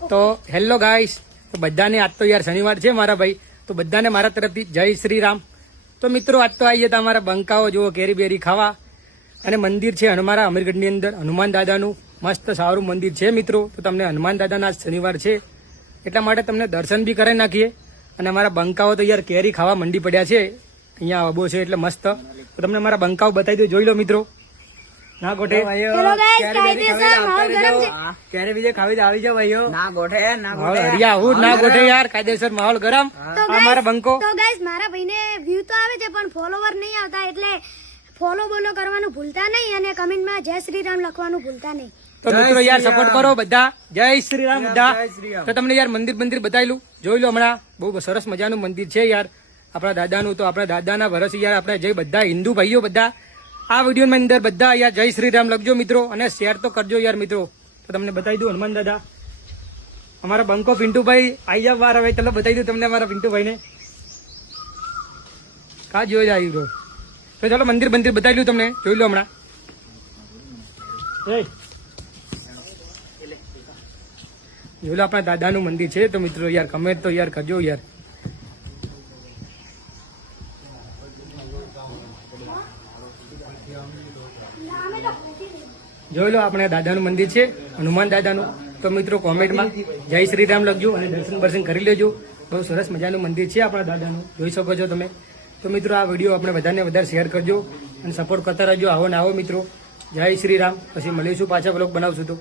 તો hello guys, તો બધાને આજ તો યાર શનિવાર છે મારા ભાઈ, તો બધાને મારા તરફથી જય શ્રી રામ। તો મિત્રો આજ તો આવી જતા અમારા બંકાઓ જુઓ કેરી બેરી ખાવા, અને મંદિર છે અમારા અમીરગઢની અંદર હનુમાન દાદાનું મસ્ત સારું મંદિર છે મિત્રો। તો તમને હનુમાન દાદાના શનિવાર છે એટલા માટે તમને દર્શન બી કરાવી નાખીએ, અને અમારા બંકાઓ તો યાર કેરી ખાવા મંડી પડ્યા છે, અહીંયા અબો છે એટલે મસ્ત। તો તમને અમારા બંકાઓ બતાવી દો, જોઈ લો મિત્રો। ના ગોઠે ક્યારે બીજે ખાવી આવી જાવ ભાઈઓ। ના ગોઠે ના ગોઠે યાર, કાયદેસર માહોલ ગરમ। અમારા બંકો તો ગાઈસ મારા ભાઈને વ્યૂ તો આવે છે પણ ફોલોવર નહીં આવતા, એટલે ફોલો બોલો કરવાનું ભૂલતા નહીં, અને કમેન્ટમાં જય શ્રી રામ લખવાનું ભૂલતા નહીં। તો મિત્રો યાર સપોર્ટ કરો બધા, જય શ્રી રામ બધા। તો તમને યાર મંદિર બતાવેલું જોઈ લો હમણાં, બહુ સરસ મજાનું મંદિર છે યાર આપણા દાદાનું। તો આપણા દાદાના વરસ યાર આપણે જય બધા હિન્દુ ભાઈઓ બધા આ વિડીયોની અંદર બધા યાર જય શ્રી રામ લખજો મિત્રો, અને શેર તો કરજો યાર મિત્રો। તો તમને બતાવી દઉં હનુમાન દાદા, અમારા બંકો પિન્ટુભાઈ આવી જાવ વાર હવે, ચલો બતાવી દઉં તમને અમારા પિન્ટુભાઈને કા જોઈ જાય બ્રો। તો ચાલો મંદિર બતાવી દઉં તમને, જોઈ લો હમણાં। જોઈ લો આપણા દાદાનું મંદિર છે। તો મિત્રો યાર કમેન્ટ તો યાર કરજો યાર। જોઈ લો આપણે દાદાનું મંદિર છે હનુમાન દાદાનું। તો મિત્રો કોમેન્ટમાં જય શ્રી રામ લખજો, અને દર્શન કરી લેજો। બહુ સરસ મજાનું મંદિર છે આપણા દાદાનું, જોઈ શકો છો તમે। તો મિત્રો આ વિડીયો આપણે વધારે શેર કરજો, અને સપોર્ટ કરતા રહેજો, આવો ને આવો મિત્રો। જય શ્રી રામ। પછી મળીશું, પાછા બ્લોગ બનાવશું તો।